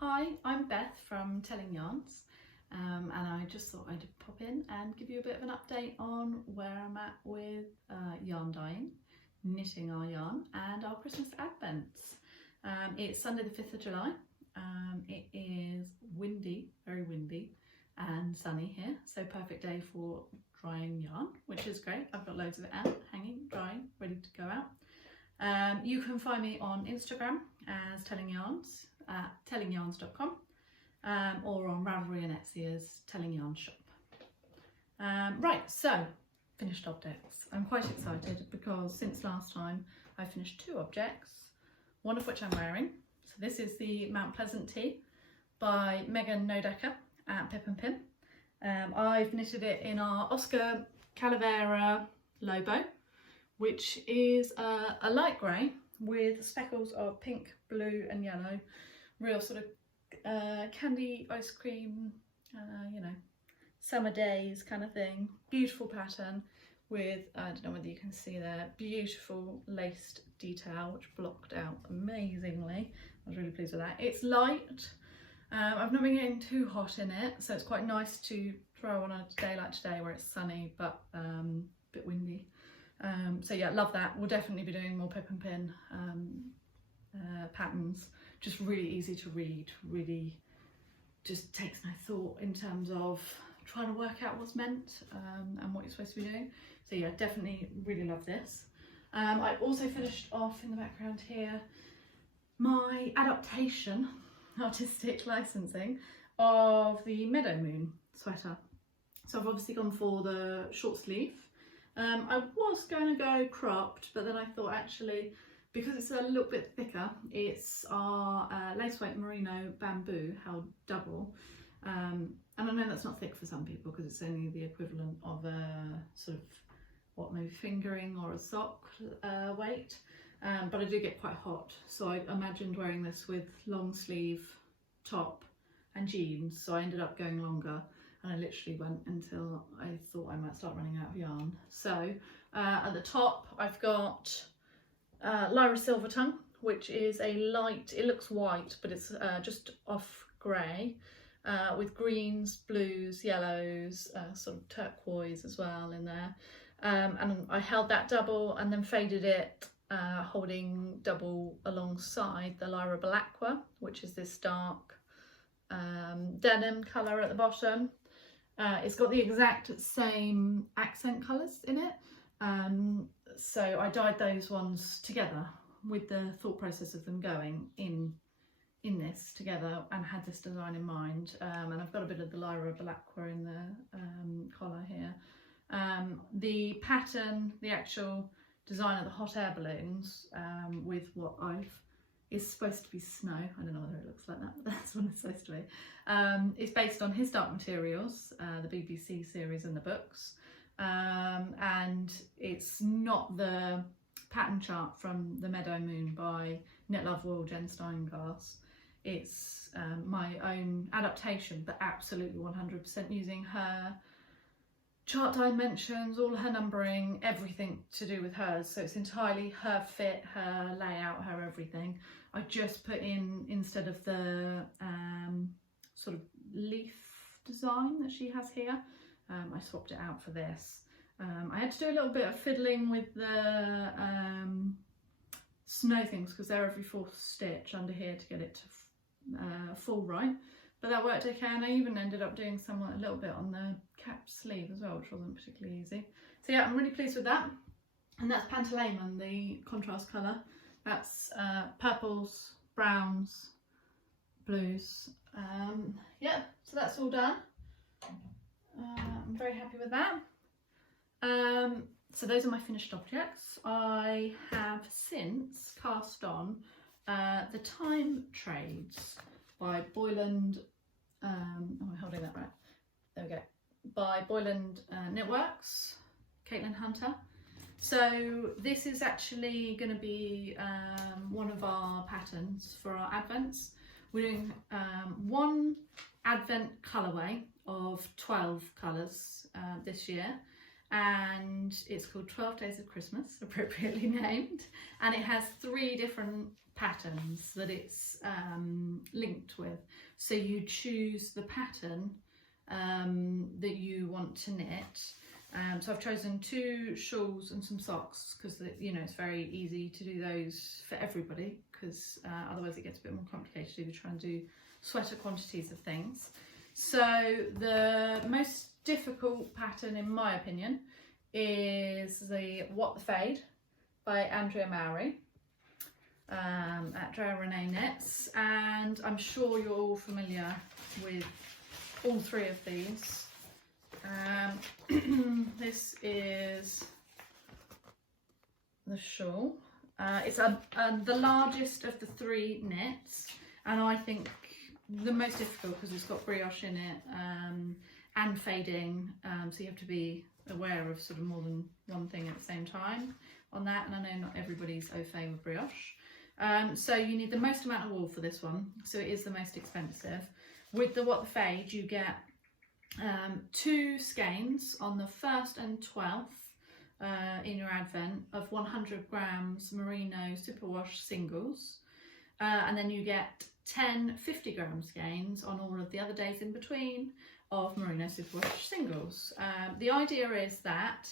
Hi, I'm Beth from Telling Yarns, and I just thought I'd pop in and give you a bit of an update on where I'm at with yarn dyeing, knitting our yarn and our Christmas advents. It's Sunday the 5th of July. It is windy, very windy and sunny here, so perfect day for drying yarn, which is great. I've got loads of it out, hanging, drying, ready to go out. You can find me on Instagram as Telling Yarns at tellingyarns.com or on Ravelry and Etsy as Telling Yarns Shop. Right, so finished objects. I'm quite excited because since last time I finished 2 objects, one of which I'm wearing. So this is the Mount Pleasant tee by Megan Nodecker at Pip and Pin. I've knitted it in our Oscar Calavera Lobo, which is a light grey with speckles of pink, blue and yellow, real sort of candy ice cream, you know, summer days kind of thing. Beautiful pattern with, I don't know whether you can see there, beautiful laced detail which blocked out amazingly. I was really pleased with that. It's light. I've not been getting too hot in it, so it's quite nice to throw on a day like today where it's sunny but a bit windy. So yeah, love that. We'll definitely be doing more Pip and Pin patterns. Just really easy to read, really just takes no thought in terms of trying to work out what's meant and what you're supposed to be doing. So yeah, definitely really love this. I also finished off in the background here my adaptation, artistic licensing of the Meadow Moon sweater. So I've obviously gone for the short sleeve. I was going to go cropped, but then I thought actually, because it's a little bit thicker, it's our lace weight merino bamboo held double. And I know that's not thick for some people because it's only the equivalent of a sort of, what, maybe fingering or a sock weight. But I do get quite hot, so I imagined wearing this with long sleeve top and jeans, so I ended up going longer. And I literally went until I thought I might start running out of yarn. So at the top I've got Lyra Silver Tongue, which is a light, it looks white but it's just off grey, with greens, blues, yellows, sort of turquoise as well in there. And I held that double and then faded it, holding double alongside the Lyra Belacqua, which is this dark denim colour at the bottom. It's got the exact same accent colours in it, so I dyed those ones together with the thought process of them going in this together and had this design in mind. And I've got a bit of the Lyra Belacqua in the collar here. The pattern, the actual design of the hot air balloons with what is supposed to be snow. I don't know whether it looks like that, but that's what it's supposed to be. It's based on His Dark Materials, the BBC series and the books. And it's not the pattern chart from the Meadow Moon by Knit Love Wool Jen Steinglass. It's my own adaptation, but absolutely 100% using her chart dimensions, all her numbering, everything to do with hers. So it's entirely her fit, her layout, her everything. I just put in, instead of the sort of leaf design that she has here, I swapped it out for this. I had to do a little bit of fiddling with the snow things because they're every 4th stitch under here to get it to fall right. But that worked okay, and I even ended up doing a little bit on the cap sleeve as well, which wasn't particularly easy. So yeah, I'm really pleased with that. And that's Pantalaimon, the contrast colour. That's purples, browns, blues. Yeah, so that's all done. I'm very happy with that. So those are my finished objects. I have since cast on the Time Trades by Boyland, am I holding that right? There we go. By Boyland Knitworks, Caitlin Hunter. So this is actually going to be one of our patterns for our advents. We're doing one advent colourway of 12 colours this year, and it's called 12 Days of Christmas, appropriately named, and it has 3 different patterns that it's linked with. So you choose the pattern that you want to knit. So I've chosen 2 shawls and some socks because, you know, it's very easy to do those for everybody, because otherwise it gets a bit more complicated if you're trying to do sweater quantities of things. So the most difficult pattern, in my opinion, is the What the Fade by Andrea Mowry at Drea Renee Knits, and I'm sure you're all familiar with all 3 of these. This is the shawl. It's the largest of the 3 knits, and I think the most difficult because it's got brioche in it and fading, so you have to be aware of sort of more than one thing at the same time on that, and I know not everybody's au fait with brioche. So you need the most amount of wool for this one, so it is the most expensive. With the What the Fade, you get 2 skeins on the 1st and 12th in your advent of 100 grams merino superwash singles, and then you get 10 50-gram skeins on all of the other days in between of merino superwash singles. The idea is that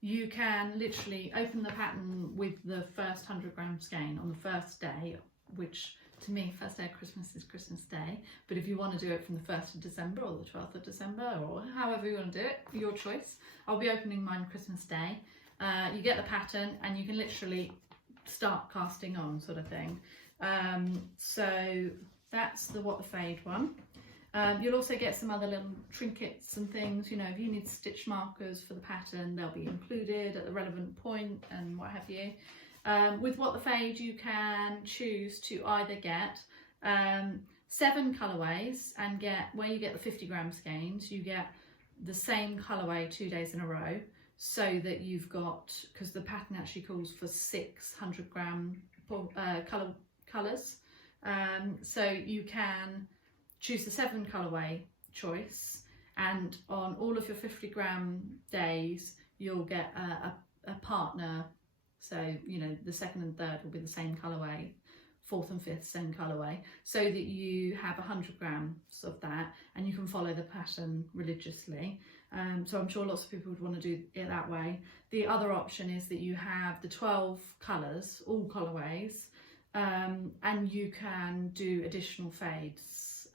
you can literally open the pattern with the first 100-gram skein on the first day, which to me, first day of Christmas is Christmas Day, but if you want to do it from the 1st of December or the 12th of December, or however you want to do it, your choice. I'll be opening mine Christmas Day. You get the pattern and you can literally start casting on, sort of thing. So that's the What the Fade one. You'll also get some other little trinkets and things, you know, if you need stitch markers for the pattern, they'll be included at the relevant point and what have you. With What the Fade, you can choose to either get 7 colourways and get, where you get the 50-gram skeins, you get the same colourway 2 days in a row, so that you've got, because the pattern actually calls for 6 100-gram colours, so you can choose the 7 colourway choice, and on all of your 50-gram days you'll get a partner. So, you know, the 2nd and 3rd will be the same colourway, 4th and 5th same colourway, so that you have 100 grams of that and you can follow the pattern religiously. So I'm sure lots of people would want to do it that way. The other option is that you have the 12 colours, all colourways, and you can do additional fades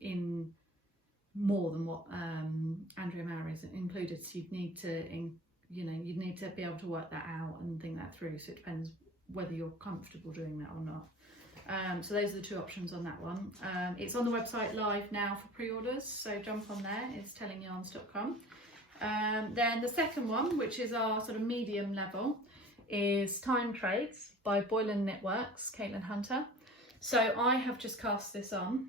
in more than what Andrea Mowry's included, so you'd need to you'd need to be able to work that out and think that through, so it depends whether you're comfortable doing that or not. So those are the 2 options on that one. It's on the website live now for pre-orders, so jump on there, it's tellingyarns.com. Then the second one, which is our sort of medium level, is Time Trades by Boylan Knitworks, Caitlin Hunter. So I have just cast this on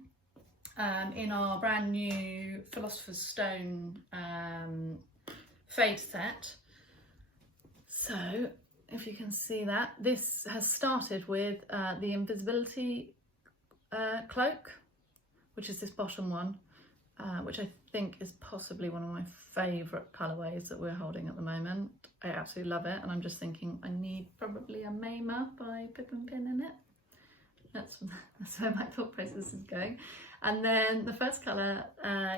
in our brand new Philosopher's Stone fade set. So if you can see that, this has started with the invisibility cloak, which is this bottom one, which I think is possibly one of my favourite colourways that we're holding at the moment. I absolutely love it, and I'm just thinking I need probably a Mama by Pip and Pin in it. That's where my thought process is going. And then the first colour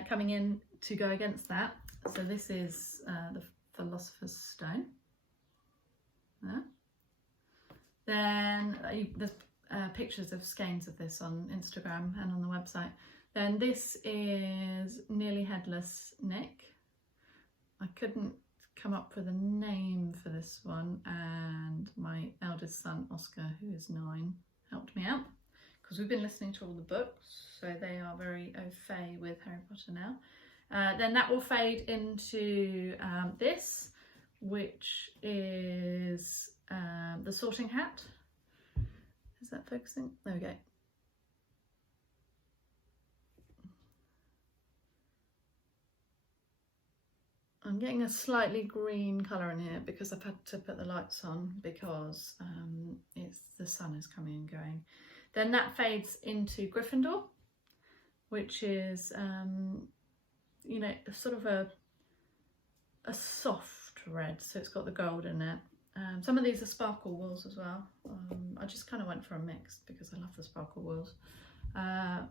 coming in to go against that, so this is the Philosopher's Stone. There. Then there's pictures of skeins of this on Instagram and on the website. Then this is Nearly Headless Nick. I couldn't come up with a name for this one, and my eldest son Oscar, who is 9, helped me out because we've been listening to all the books, so they are very au fait with Harry Potter now. Then that will fade into this, which is the Sorting Hat. Is that focusing? There we go. I'm getting a slightly green colour in here because I've had to put the lights on because the sun is coming and going. Then that fades into Gryffindor, which is you know, sort of a soft red, so it's got the gold in it, Some of these are sparkle wheels as well. I just kind of went for a mix because I love the sparkle wheels.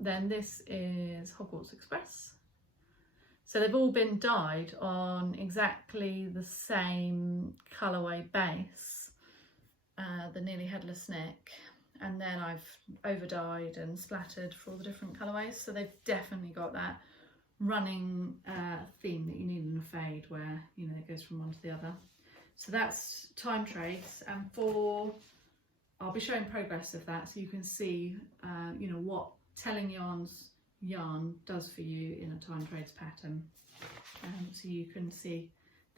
Then this is Hogwarts Express. So they've all been dyed on exactly the same colourway base, the nearly headless neck, and then I've over dyed and splattered for all the different colourways. So they've definitely got that running theme that you need in a fade, where, you know, it goes from one to the other. So that's time trades, and I'll be showing progress of that, so you can see you know, what Telling Yarn's yarn does for you in a time trades pattern. So you can see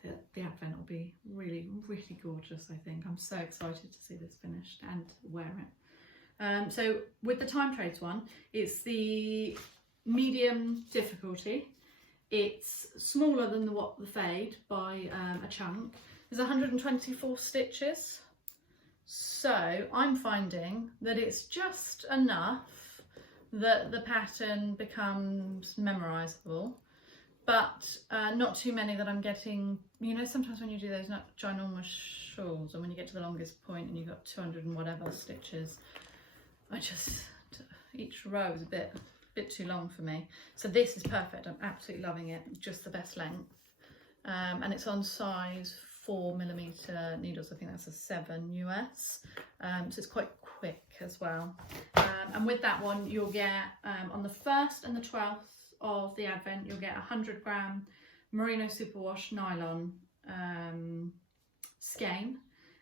that the advent will be really, really gorgeous. I think I'm so excited to see this finished and wear it. So with the time trades one, it's the medium difficulty. It's smaller than the fade by a chunk. There's 124 stitches, so I'm finding that it's just enough that the pattern becomes memorisable, but not too many that I'm getting. You know, sometimes when you do those ginormous shawls, and when you get to the longest point and you've got 200 and whatever stitches, each row is a bit too long for me. So this is perfect. I'm absolutely loving it. Just the best length, and it's on size 4mm needles. I think that's a 7 US, so it's quite quick as well. And with that one, you'll get on the 1st and the 12th of the advent, you'll get 100g merino superwash nylon skein,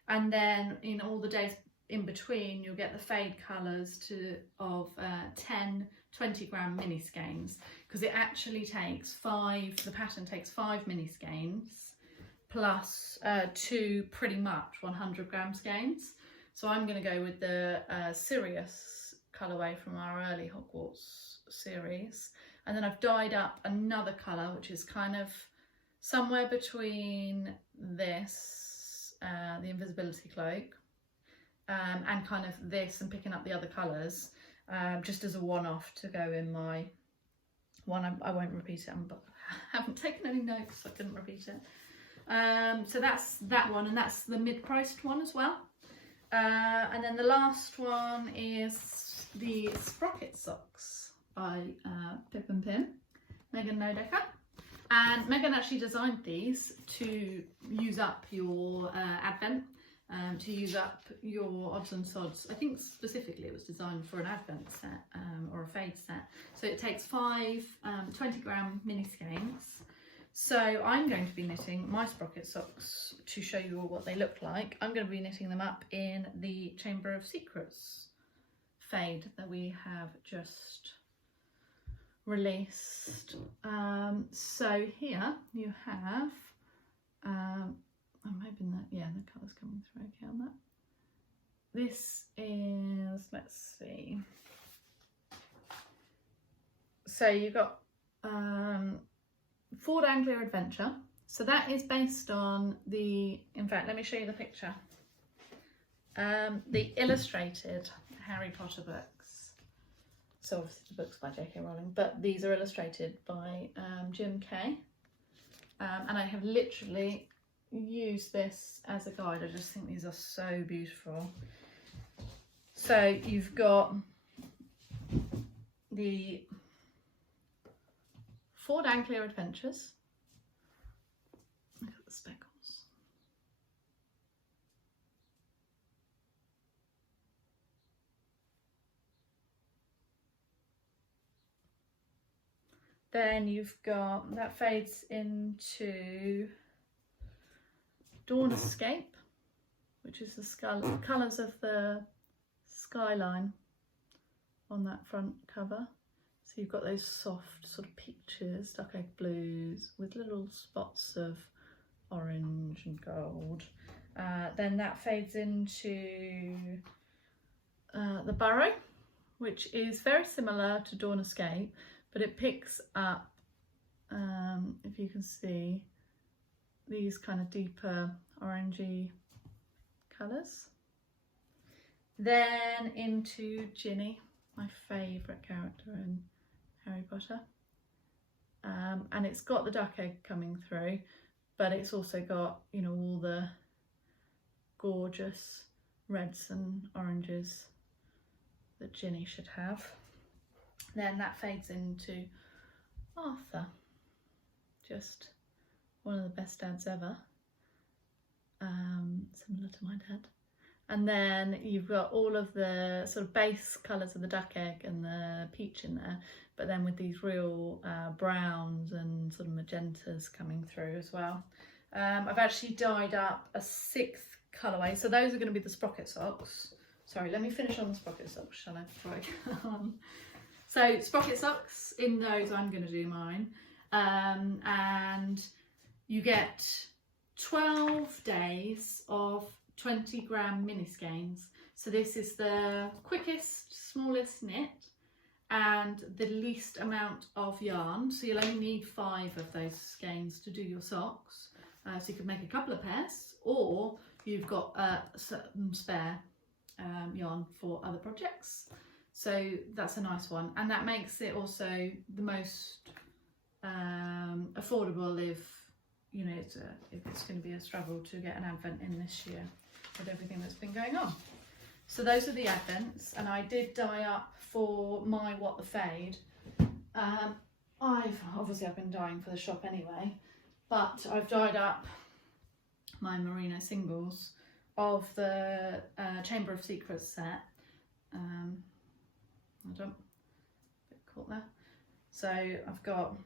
and then in all the days in between, you'll get the fade colours of 10 20g mini skeins, because it actually takes the pattern takes 5 mini skeins plus 2 pretty much 100g skeins. So I'm going to go with the Sirius colourway from our early Hogwarts series, and then I've dyed up another colour which is kind of somewhere between this, the invisibility cloak, and kind of this, and picking up the other colours just as a one-off to go in my one. I won't repeat it, but I haven't taken any notes, so I couldn't repeat it. So that's that one, and that's the mid-priced one as well. And then the last one is the Sprocket Socks by Pip and Pim, Megan Nodecker. And Megan actually designed these to use up your advent, to use up your odds and sods. I think specifically it was designed for an advent set or a fade set. So it takes 5 20g mini skeins. So I'm going to be knitting my Sprocket Socks to show you all what they look like. I'm going to be knitting them up in the Chamber of Secrets fade that we have just released. So here you have, I'm hoping that, yeah, the colour's coming through okay on that. This is, let's see. So you've got Ford Anglia Adventure. So that is based on the, in fact, let me show you the picture. The illustrated Harry Potter books. So obviously the book's by J.K. Rowling, but these are illustrated by Jim Kay. And I have literally used this as a guide. I just think these are so beautiful. So you've got the Ford Anglia Adventures. Look at the speckles. Then you've got, that fades into Dawn Escape, which is the colours of the skyline on that front cover. So you've got those soft sort of peaches, duck egg blues with little spots of orange and gold. Then that fades into the Burrow, which is very similar to Dawn Escape, but it picks up, if you can see, these kind of deeper orangey colours. Then into Ginny, my favourite character in Harry Potter. And it's got the duck egg coming through, but it's also got, you know, all the gorgeous reds and oranges that Ginny should have. Then that fades into Arthur, just one of the best dads ever, similar to my dad. And then you've got all of the sort of base colours of the duck egg and the peach in there, but then with these real browns and sort of magentas coming through as well. I've actually dyed up a 6th colourway, so those are going to be the Sprocket Socks. Sorry, let me finish on the Sprocket Socks, shall I, before I go on? So Sprocket Socks, in those I'm going to do mine, and you get 12 days of 20-gram mini skeins. So this is the quickest, smallest knit and the least amount of yarn. So you'll only need 5 of those skeins to do your socks. So you could make a couple of pairs, or you've got some spare yarn for other projects. So that's a nice one, and that makes it also the most affordable if you know if it's going to be a struggle to get an advent in this year with everything that's been going on. So those are the advents, and I did dye up for my What the Fade. I've been dyeing for the shop anyway, but I've dyed up my merino singles of the Chamber of Secrets set. Hold on, a bit caught there. So I've got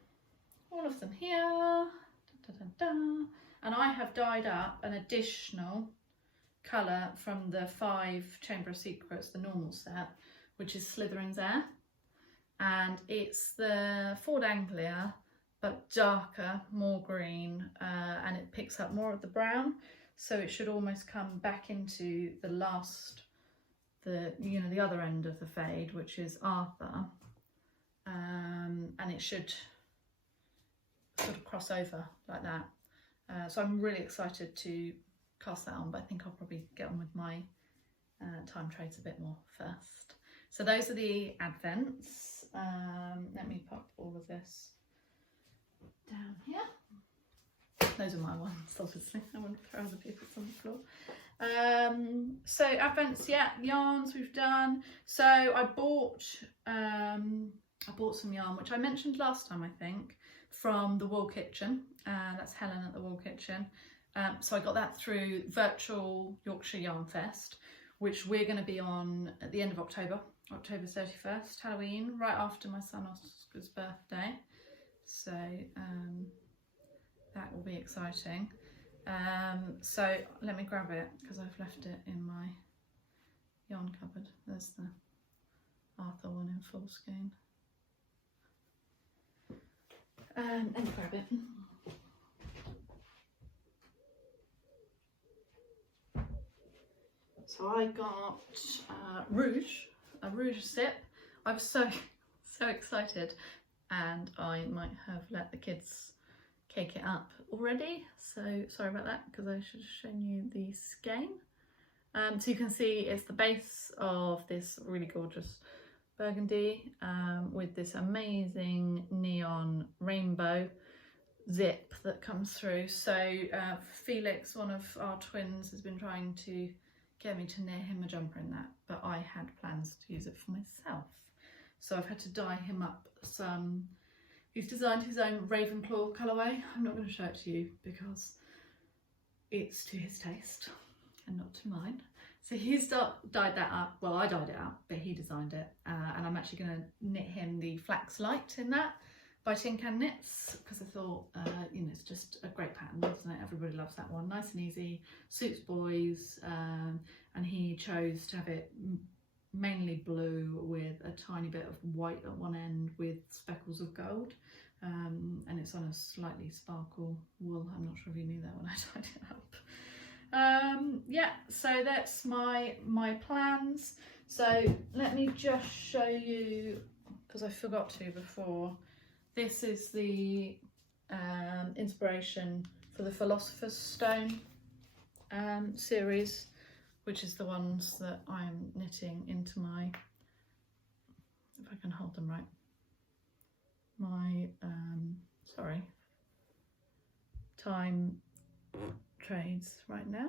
all of them here, da, da, da, da. And I have dyed up an additional colour from the 5 Chamber of Secrets, the normal set, which is Slytherin's Air, and it's the Ford Anglia but darker, more green, and it picks up more of the brown, so it should almost come back into the last, the other end of the fade, which is Arthur, and it should sort of cross over like that. So I'm really excited to cast that on, but I think I'll probably get on with my time trades a bit more first. So those are the advents. Let me pop all of this down here. Those are my ones, obviously. I wouldn't throw other people's on the floor. So advents, yeah, yarns we've done. So I bought some yarn, which I mentioned last time, I think, from the Wool Kitchen. That's Helen at the Wool Kitchen. So I got that through virtual Yorkshire Yarn Fest, which we're going to be on at the end of October, October 31st, Halloween, right after my son Oscar's birthday. So that will be exciting. So let me grab it because I've left it in my yarn cupboard. There's the Arthur one in full skein. Let me grab it. So I got a rouge sip. I was so excited, and I might have let the kids cake it up already, so sorry about that, because I should have shown you the skein. So you can see it's the base of this really gorgeous burgundy with this amazing neon rainbow zip that comes through. So Felix, one of our twins, has been trying to get me to knit him a jumper in that, but I had plans to use it for myself, so I've had to dye him up some. He's designed his own Ravenclaw colourway. I'm not going to show it to you because it's to his taste and not to mine. So he's dyed that up. Well, I dyed it up, but he designed it, and I'm actually going to knit him the Flax Light in that by Tin Can Knits, because I thought, it's just a great pattern, isn't it? Everybody loves that one. Nice and easy, suits boys, and he chose to have it mainly blue with a tiny bit of white at one end with speckles of gold, and it's on a slightly sparkle wool. I'm not sure if you knew that when I dyed it up. Yeah, so that's my plans. So let me just show you, because I forgot to before. This is the inspiration for the Philosopher's Stone series, which is the ones that I'm knitting into my, if I can hold them right, my, time trades right now.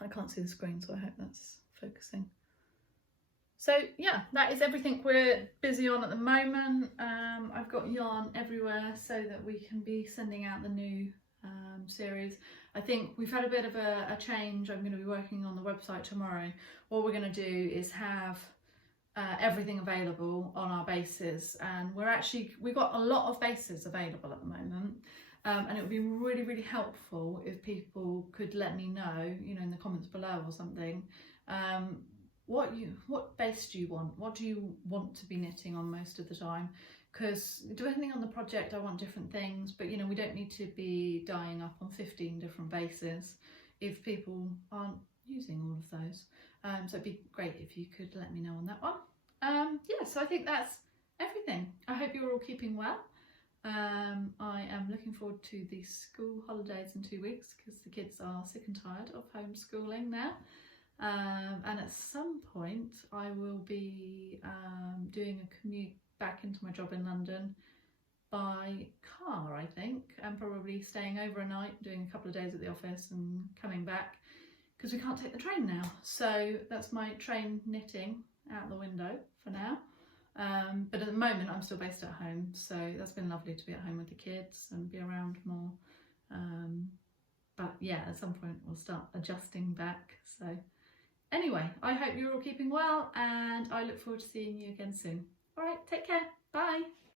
I can't see the screen, so I hope that's focusing. So yeah, that is everything we're busy on at the moment. I've got yarn everywhere so that we can be sending out the new series. I think we've had a bit of a change. I'm going to be working on the website tomorrow. What we're going to do is have everything available on our bases, and we've got a lot of bases available at the moment. And it would be really, really helpful if people could let me know, you know, in the comments below or something, what base do you want? What do you want to be knitting on most of the time? Because depending on the project, I want different things, but you know, we don't need to be dyeing up on 15 different bases if people aren't using all of those. So it'd be great if you could let me know on that one. Yeah, so I think that's everything. I hope you're all keeping well. I am looking forward to the school holidays in 2 weeks because the kids are sick and tired of homeschooling now. And at some point I will be doing a commute back into my job in London by car, I think, and probably staying over a night, doing a couple of days at the office and coming back because we can't take the train now. So that's my train knitting out the window for now. But at the moment I'm still based at home, so that's been lovely to be at home with the kids and be around more. But yeah, at some point we'll start adjusting back. So anyway, I hope you're all keeping well and I look forward to seeing you again soon. All right, take care. Bye.